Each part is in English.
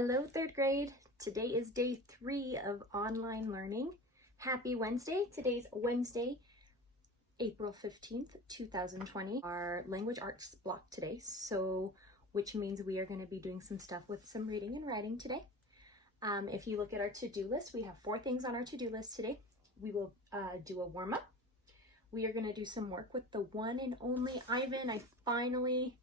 Hello, third grade. Today is day 3 of online learning. Happy Wednesday. Today's Wednesday, April 15th, 2020. Our language arts block today, which means we are going to be doing some stuff with some reading and writing today. If you look at our to-do list, we have 4 things on our to-do list today. We will do a warm-up. We are going to do some work with the one and only Ivan. I finally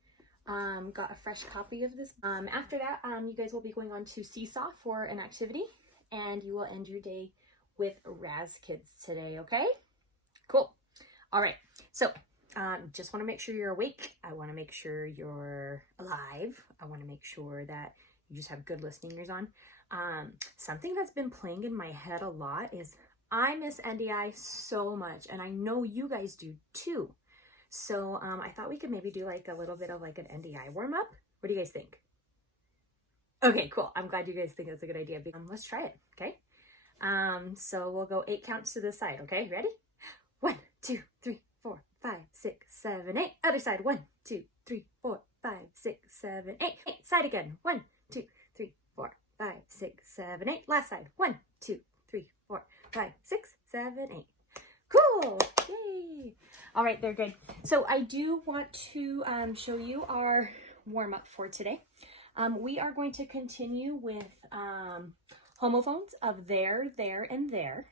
got a fresh copy of this. After that, you guys will be going on to Seesaw for an activity, and you will end your day with Raz Kids today, okay? Cool. All right, so just want to make sure you're awake. I want to make sure you're alive. I want to make sure that you just have good listening ears on. Something that's been playing in my head a lot is I miss NDI so much, and I know you guys do too. So I thought we could maybe do like a little bit of like an NDI warm-up. What do you guys think? Okay, cool. I'm glad you guys think that's a good idea. Let's try it, okay? So we'll go 8 counts to the side, okay? Ready? 1, 2, 3, 4, 5, 6, 7, 8. Other side. 1, 2, 3, 4, 5, 6, 7, 8. Side again. 1, 2, 3, 4, 5, 6, 7, 8. Last side. 1, 2, 3, 4, 5, 6, 7, 8. Cool. Yay. All right, they're good. So I do want to show you our warm-up for today. We are going to continue with homophones of there, and there.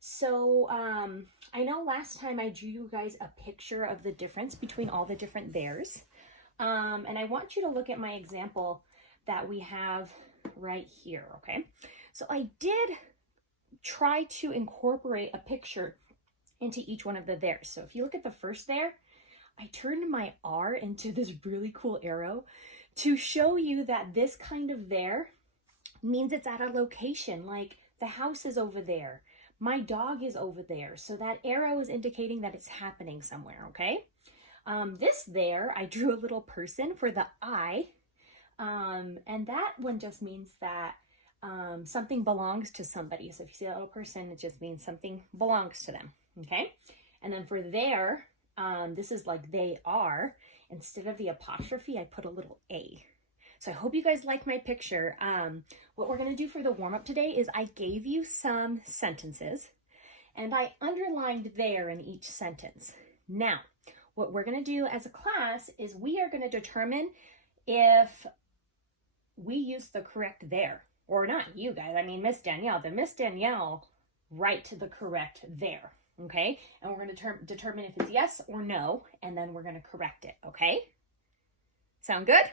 So I know last time I drew you guys a picture of the difference between all the different theirs. And I want you to look at my example that we have right here, okay? So I did try to incorporate a picture into each one of the theirs. So if you look at the first there, I turned my R into this really cool arrow to show you that this kind of there means it's at a location, like the house is over there, my dog is over there. So that arrow is indicating that it's happening somewhere, okay? This there, I drew a little person for the I, and that one just means that something belongs to somebody. So if you see that little person, it just means something belongs to them. Okay, and then for there, this is like they are. Instead of the apostrophe, I put a little A. So I hope you guys like my picture. What we're going to do for the warm-up today is I gave you some sentences, and I underlined there in each sentence. Now, what we're going to do as a class is we are going to determine if we use the correct there or not. You guys, I mean, Miss Danielle, write the correct there. Okay, and we're going to determine if it's yes or no, and then we're going to correct it, okay? Sound good?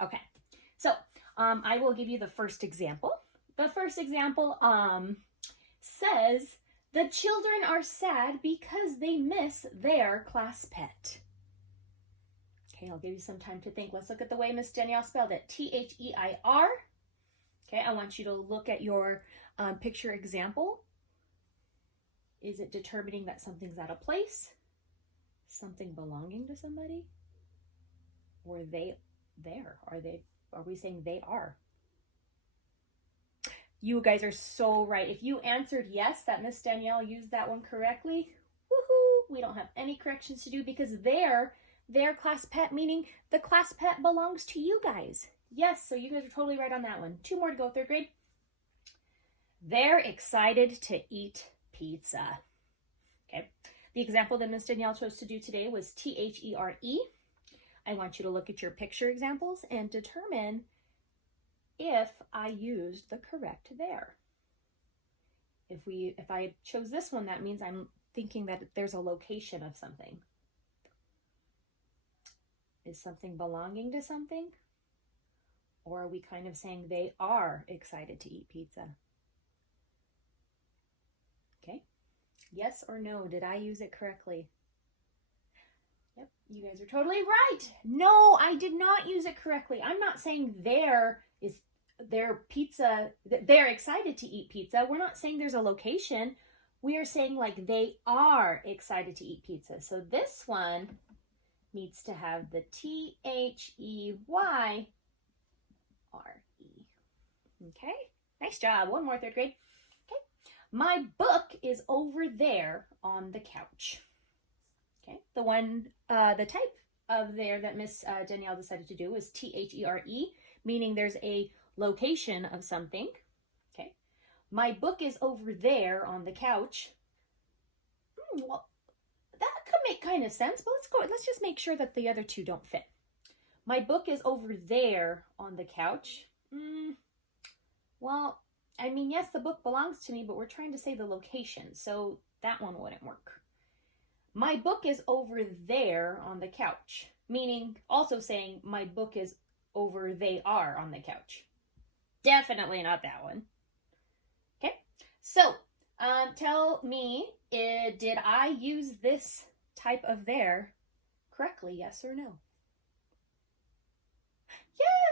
Okay, so I will give you the first example. The first example says, the children are sad because they miss their class pet. Okay, I'll give you some time to think. Let's look at the way Miss Danielle spelled it, T-H-E-I-R. Okay, I want you to look at your picture example. Is it determining that something's at a place, something belonging to somebody, or they there? Are we saying they are? You guys are so right. If you answered yes, that Miss Danielle used that one correctly, woohoo! We don't have any corrections to do because their class pet, meaning the class pet belongs to you guys. Yes, so you guys are totally right on that one. 2 more to go, third grade. They're excited to eat pizza. Okay, the example that Miss Danielle chose to do today was T-H-E-R-E. I want you to look at your picture examples and determine if I used the correct there. If I chose this one, that means I'm thinking that there's a location of something. Is something belonging to something? Or are we kind of saying they are excited to eat pizza? Okay, yes or no? Did I use it correctly? Yep, you guys are totally right. No, I did not use it correctly. I'm not saying there is their pizza, they're excited to eat pizza. We're not saying there's a location. We are saying like they are excited to eat pizza. So this one needs to have the T-H-E-Y-R-E. Okay, nice job. One more, third grade. My book is over there on the couch. Okay, the type of there that Miss Danielle decided to do was T-H-E-R-E, meaning there's a location of something. Okay. My book is over there on the couch. Well, that could make kind of sense, but let's just make sure that the other two don't fit. My book is over there on the couch. Well, I mean, yes, the book belongs to me, but we're trying to say the location, so that one wouldn't work. My book is over there on the couch, meaning also saying my book is over they are on the couch. Definitely not that one. Okay, so tell me, did I use this type of there correctly, yes or no?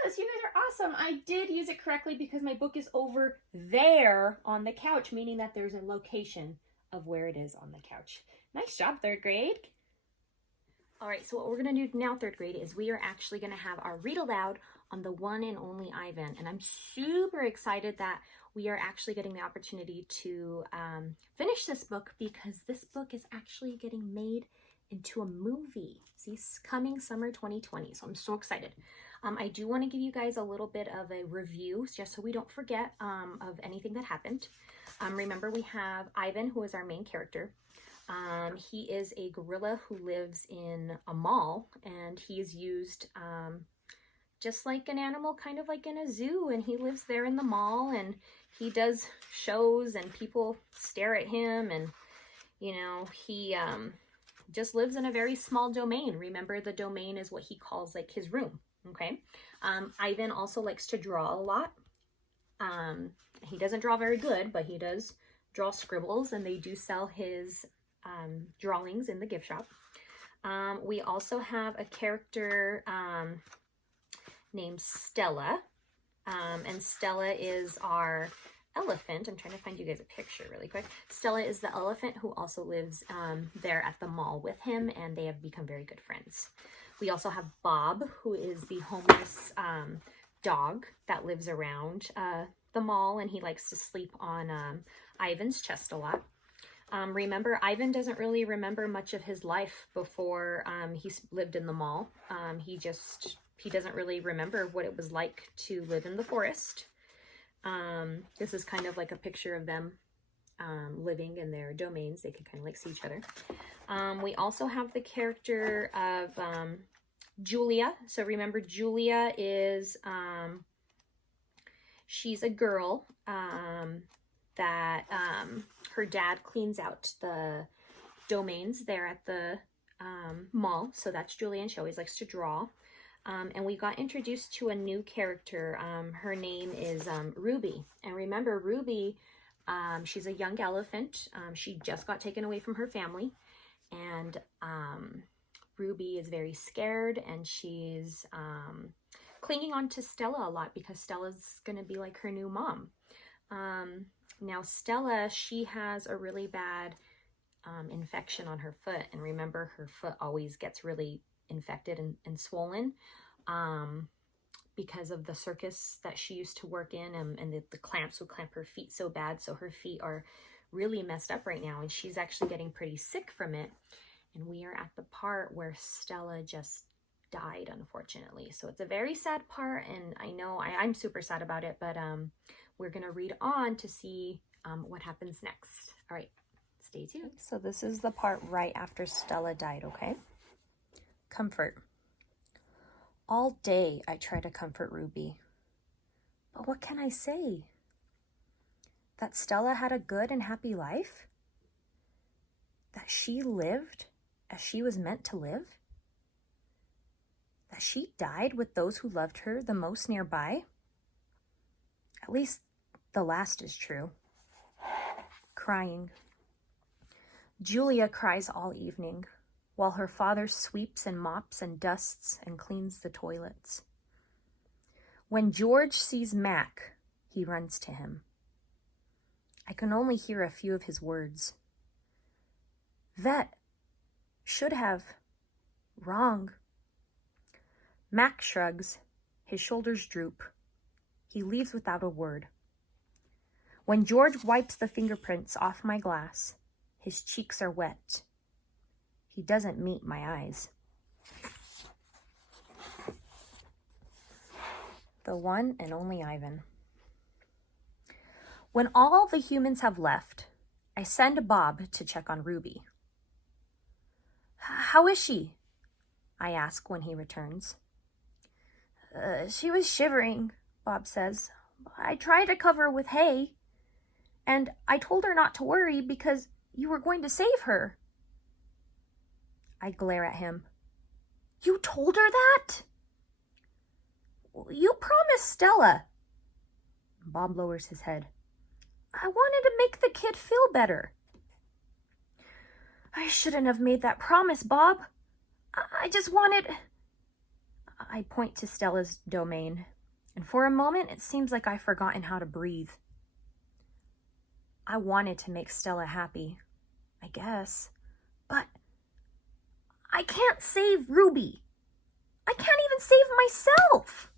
Yes, you guys are awesome. I did use it correctly because my book is over there on the couch, meaning that there's a location of where it is on the couch. Nice job, third grade. All right, so what we're going to do now, third grade, is we are actually going to have our read aloud on the one and only Ivan. And I'm super excited that we are actually getting the opportunity to finish this book, because this book is actually getting made into a movie. See, coming summer 2020. So I'm so excited. I do want to give you guys a little bit of a review, just so we don't forget of anything that happened. Remember, we have Ivan, who is our main character. He is a gorilla who lives in a mall, and he's used just like an animal, kind of like in a zoo, and he lives there in the mall, and he does shows, and people stare at him, and, you know, he just lives in a very small domain. Remember, the domain is what he calls like his room. Okay. Ivan also likes to draw a lot. He doesn't draw very good, but he does draw scribbles, and they do sell his drawings in the gift shop. We also have a character named Stella, and Stella is our elephant. I'm trying to find you guys a picture really quick. Stella is the elephant who also lives there at the mall with him, and they have become very good friends. We also have Bob, who is the homeless dog that lives around the mall, and he likes to sleep on Ivan's chest a lot. Remember, Ivan doesn't really remember much of his life before he lived in the mall. He doesn't really remember what it was like to live in the forest. This is kind of like a picture of them living in their domains. They can kind of like see each other. We also have the character of Julia. So remember, Julia is, she's a girl that her dad cleans out the domains there at the mall. So that's Julia, and she always likes to draw. And we got introduced to a new character. Her name is Ruby. And remember, Ruby, she's a young elephant. She just got taken away from her family. And Ruby is very scared, and she's clinging on to Stella a lot because Stella's going to be like her new mom. Now, Stella, she has a really bad infection on her foot. And remember, her foot always gets really infected and swollen because of the circus that she used to work in, and the clamps would clamp her feet so bad. So her feet are really messed up right now, and she's actually getting pretty sick from it. And we are at the part where Stella just died, unfortunately. So it's a very sad part, and I know I'm super sad about it, but we're going to read on to see what happens next. All right, stay tuned. So this is the part right after Stella died, okay? Comfort. All day I try to comfort Ruby. But what can I say? That Stella had a good and happy life? That she lived as she was meant to live? That she died with those who loved her the most nearby? At least the last is true. Crying. Julia cries all evening, while her father sweeps and mops and dusts and cleans the toilets. When George sees Mac, he runs to him. I can only hear a few of his words. Vet. Should have. Wrong. Mac shrugs. His shoulders droop. He leaves without a word. When George wipes the fingerprints off my glass, his cheeks are wet. He doesn't meet my eyes. The one and only Ivan. When all the humans have left, I send Bob to check on Ruby. How is she? I ask when he returns. She was shivering, Bob says. I tried to cover her with hay, and I told her not to worry because you were going to save her. I glare at him. You told her that? You promised Stella. Bob lowers his head. I wanted to make the kid feel better. I shouldn't have made that promise, Bob. I just wanted... I point to Stella's domain, and for a moment it seems like I've forgotten how to breathe. I wanted to make Stella happy, I guess, but I can't save Ruby. I can't even save myself.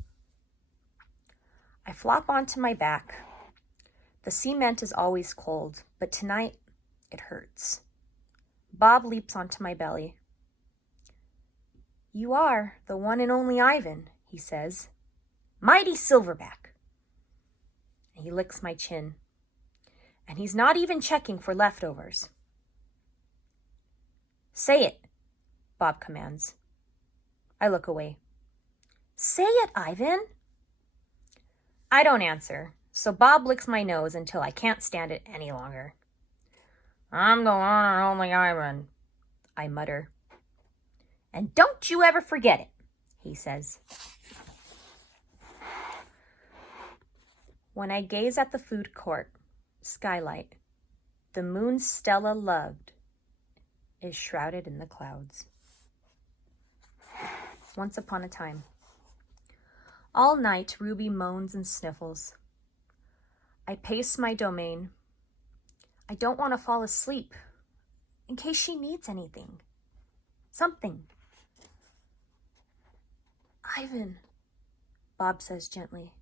I flop onto my back. The cement is always cold, but tonight it hurts. Bob leaps onto my belly. You are the one and only Ivan, he says. Mighty Silverback. He licks my chin. And he's not even checking for leftovers. Say it, Bob commands. I look away. Say it, Ivan. I don't answer, so Bob licks my nose until I can't stand it any longer. I'm the one and only Ivan, I mutter. And don't you ever forget it, he says. When I gaze at the food court skylight, the moon Stella loved is shrouded in the clouds. Once upon a time. All night, Ruby moans and sniffles. I pace my domain. I don't want to fall asleep in case she needs anything. Something. Ivan, Bob says gently,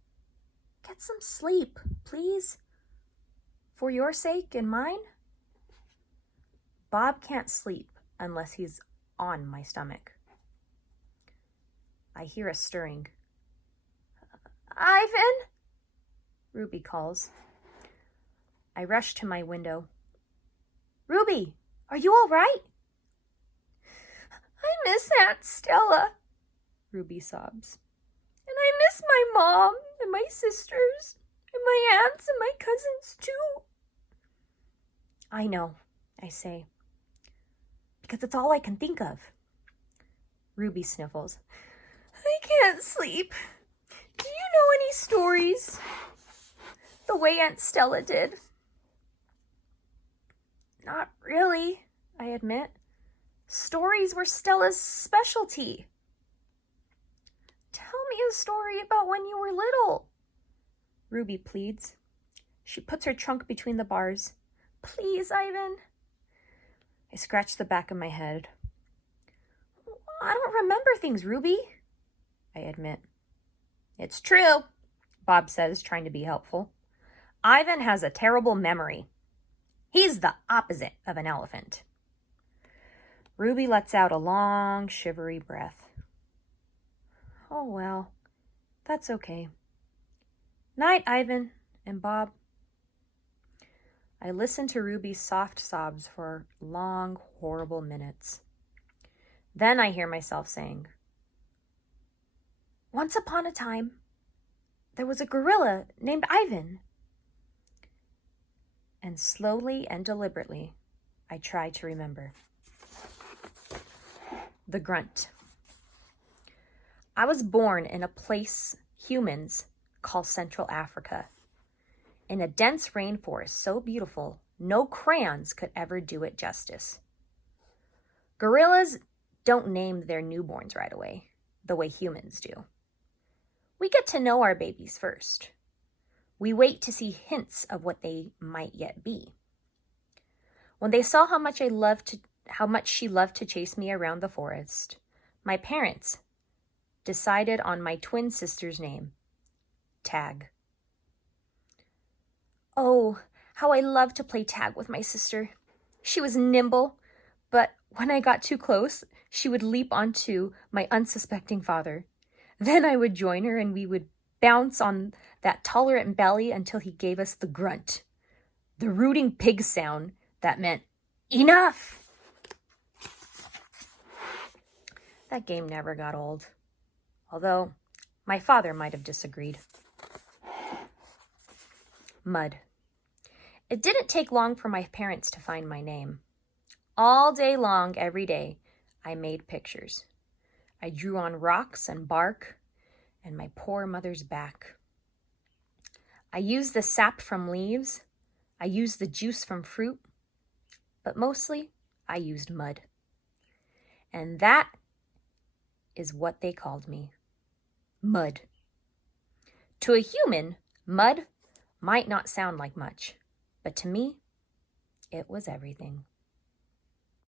get some sleep, please. For your sake and mine. Bob can't sleep unless he's on my stomach. I hear a stirring. Ivan, Ruby calls. I rush to my window. Ruby, are you all right? I miss Aunt Stella, Ruby sobs. And I miss my mom and my sisters and my aunts and my cousins too. I know, I say, because it's all I can think of. Ruby sniffles. I can't sleep. Do you know any stories? The way Aunt Stella did. Not really, I admit. Stories were Stella's specialty. Tell me a story about when you were little, Ruby pleads. She puts her trunk between the bars. Please, Ivan. I scratch the back of my head. I don't remember things, Ruby, I admit. It's true, Bob says, trying to be helpful. Ivan has a terrible memory. He's the opposite of an elephant. Ruby lets out a long, shivery breath. Oh, well, that's okay. Night, Ivan and Bob. I listen to Ruby's soft sobs for long, horrible minutes. Then I hear myself saying, once upon a time, there was a gorilla named Ivan. And slowly and deliberately, I try to remember. The grunt. I was born in a place humans call Central Africa, in a dense rainforest so beautiful, no crayons could ever do it justice. Gorillas don't name their newborns right away, the way humans do. We get to know our babies first. We wait to see hints of what they might yet be. When they saw how much she loved to chase me around the forest, my parents decided on my twin sister's name, Tag. Oh, how I loved to play tag with my sister. She was nimble, but when I got too close, she would leap onto my unsuspecting father. Then I would join her and we would bounce on that tolerant belly until he gave us the grunt, the rooting pig sound that meant, enough! That game never got old, although my father might have disagreed. Mud. It didn't take long for my parents to find my name. All day long, every day, I made pictures. I drew on rocks and bark and my poor mother's back. I used the sap from leaves. I used the juice from fruit. But mostly, I used mud. And that is what they called me. Mud. To a human, mud might not sound like much, but to me, it was everything.